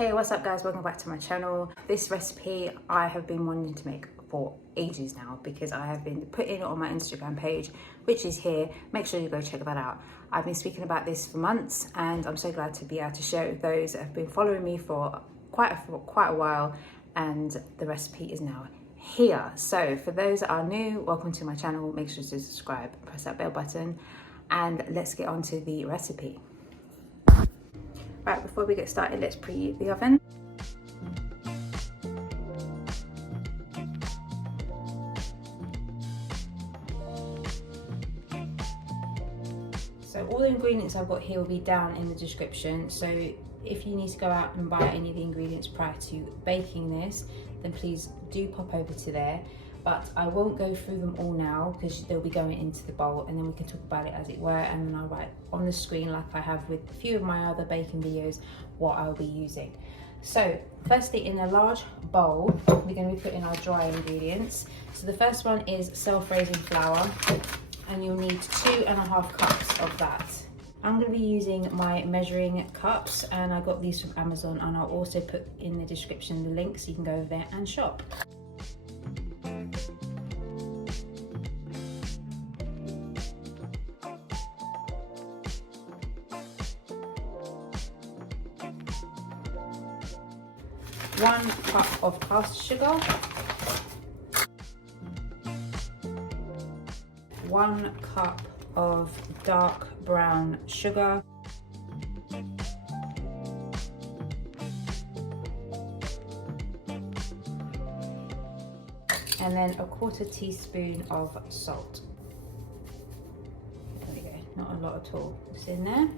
Hey, what's up guys, welcome back to my channel. This recipe I have been wanting to make for ages now because I have been putting it on my Instagram page, which is here. Make sure you go check that out. I've been speaking about this for months and I'm so glad to be able to share it with those that have been following me for quite a while, and the recipe is now here. So for those that are new, welcome to my channel. Make sure to subscribe, press that bell button, and let's get on to the recipe. Right, before we get started, let's preheat the oven. So all the ingredients I've got here will be down in the description. So if you need to go out and buy any of the ingredients prior to baking this, then please do pop over to there. But I won't go through them all now because they'll be going into the bowl and then we can talk about it as it were, and then I'll write on the screen, like I have with a few of my other baking videos, what I'll be using. So firstly, in a large bowl, we're going to be putting our dry ingredients. So the first one is self-raising flour, and you'll need 2.5 cups of that. I'm going to be using my measuring cups, and I got these from Amazon, and I'll also put in the description the link so you can go over there and shop. One cup of caster sugar, 1 cup of dark brown sugar, and then a 1/4 teaspoon of salt. There we go, not a lot at all, it's in there.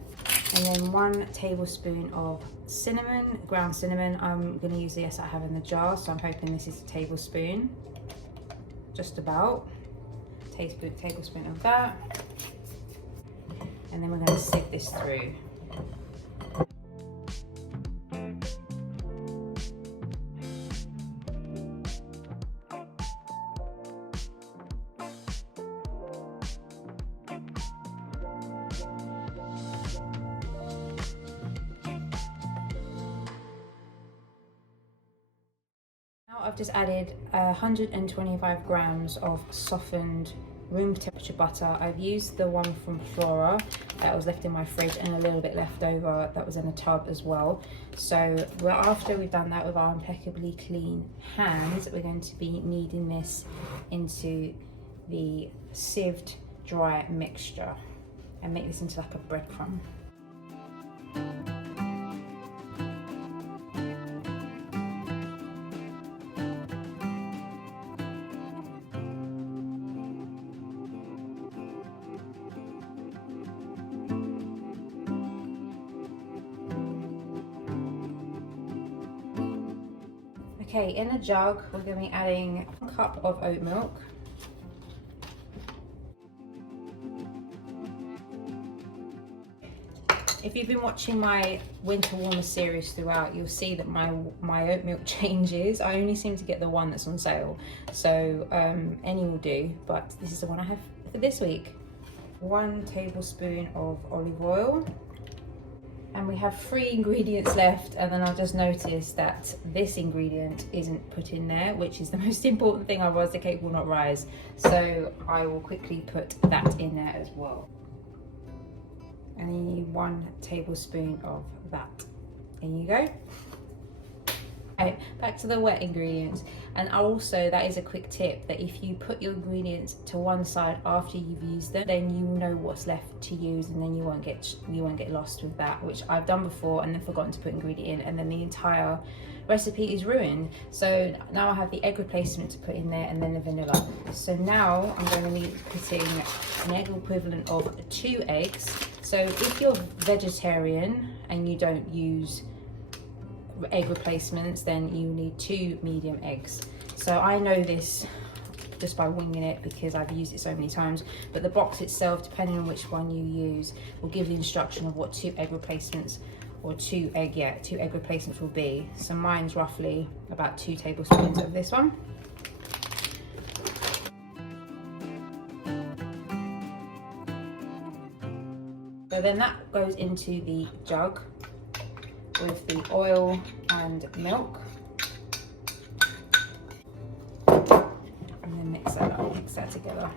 And then 1 tablespoon of cinnamon, ground cinnamon. I'm going to use the I have in the jar, so I'm hoping this is a tablespoon, just about. Tablespoon of that. And then we're going to sieve this through. I've just added 125 grams of softened room temperature butter. I've used the one from Flora that was left in my fridge, and a little bit left over that was in a tub as well. So after we've done that with our impeccably clean hands, we're going to be kneading this into the sieved dry mixture and make this into like a breadcrumb. Okay, in a jug, we're going to be adding 1 cup of oat milk. If you've been watching my winter warmer series throughout, you'll see that my oat milk changes. I only seem to get the one that's on sale. So any will do, but this is the one I have for this week. 1 tablespoon of olive oil. And we have 3 ingredients left, and then I just noticed that this ingredient isn't put in there, which is the most important thing, otherwise the cake will not rise. So I will quickly put that in there as well. And you need 1 tablespoon of that. In you go. Okay, back to the wet ingredients. And also, that is a quick tip, that if you put your ingredients to one side after you've used them, then you know what's left to use, and then you won't get lost with that, which I've done before and then forgotten to put ingredient in, and then the entire recipe is ruined. So now I have the egg replacement to put in there, and then the vanilla. So now I'm going to be putting an egg equivalent of 2 eggs. So if you're vegetarian and you don't use egg replacements, then you need 2 medium eggs. So I know this just by winging it because I've used it so many times, but the box itself, depending on which one you use, will give the instruction of what 2 egg replacements or 2 egg replacements will be. So mine's roughly about 2 tablespoons of this one. So then that goes into the jug with the oil and milk. And then mix that together.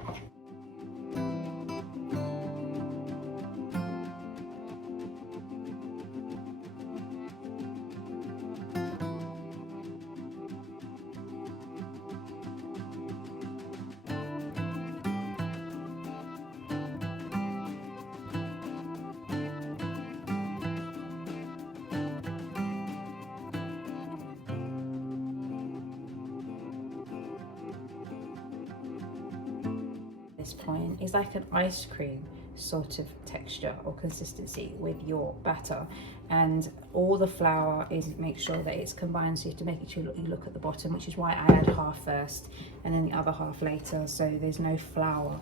This point is like an ice cream sort of texture or consistency with your batter, and all the flour is, make sure that it's combined, so you have to make sure you look at the bottom, which is why I add half first and then the other half later, so there's no flour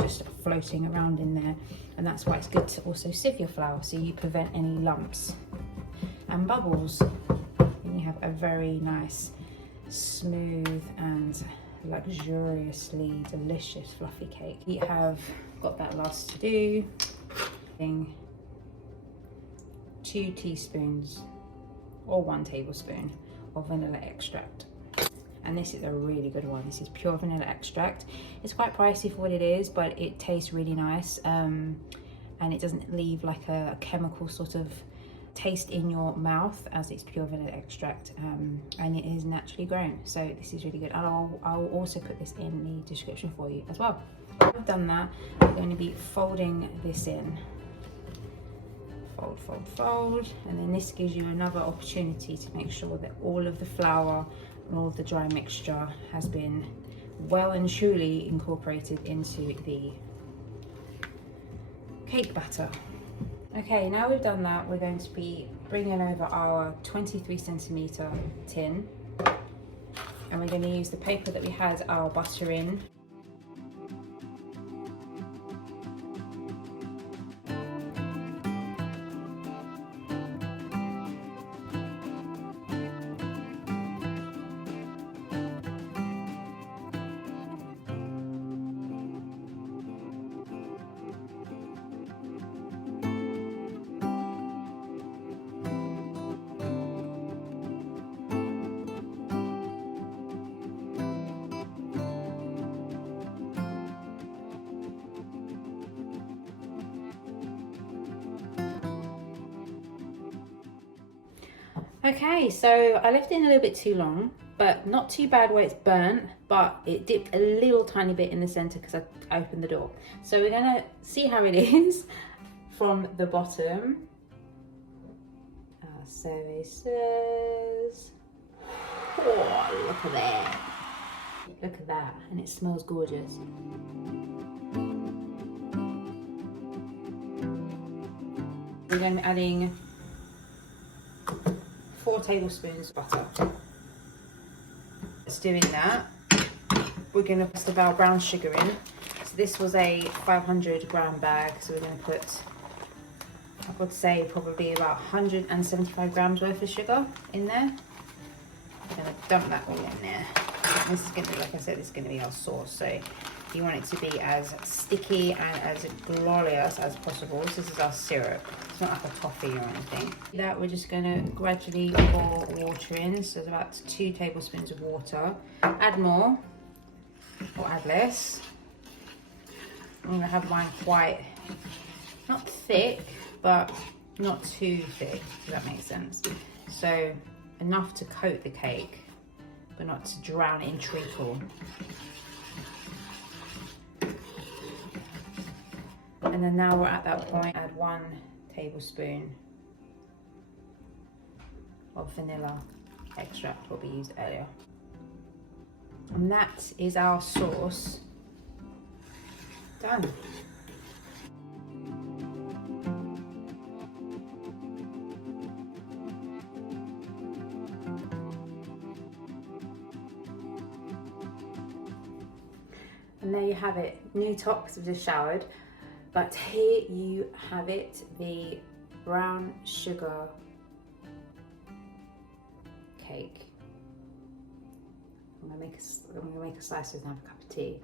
just floating around in there. And that's why it's good to also sieve your flour so you prevent any lumps and bubbles, and you have a very nice, smooth and luxuriously delicious fluffy cake. We have got that last to do. 2 teaspoons or 1 tablespoon of vanilla extract, and this is a really good one. This is pure vanilla extract. It's quite pricey for what it is, but it tastes really nice, and it doesn't leave like a chemical sort of taste in your mouth, as it's pure vanilla extract, and it is naturally grown, so this is really good. And I'll also put this in the description for you as well. I've done that. I'm going to be folding this in, fold, and then this gives you another opportunity to make sure that all of the flour and all of the dry mixture has been well and truly incorporated into the cake batter. Okay, now we've done that, we're going to be bringing over our 23 centimeter tin, and we're going to use the paper that we had our butter in. Okay, so I left it in a little bit too long, but not too bad where it's burnt, but it dipped a little tiny bit in the center because I opened the door. So we're gonna see how it is from the bottom. So it says, oh, look at that. Look at that, and it smells gorgeous. We're going to be adding 4 tablespoons of butter. It's doing that. We're going to put our brown sugar in. So this was a 500 gram bag, so we're going to put, I would say, probably about 175 grams worth of sugar in there. I'm going to dump that all in there. This is going to be, like I said, this is going to be our sauce, so you want it to be as sticky and as glorious as possible. So this is our syrup. It's not like a toffee or anything. That we're just going to gradually pour water in. So it's about 2 tablespoons of water. Add more or add less. I'm going to have mine quite, not thick, but not too thick, if that makes sense. So enough to coat the cake, but not to drown it in treacle. And then now we're at that point, add 1 tablespoon of vanilla extract, what we used earlier. And that is our sauce done. And there you have it, new top because we've just showered. But here you have it, the brown sugar cake. I'm gonna make a slice and have a cup of tea.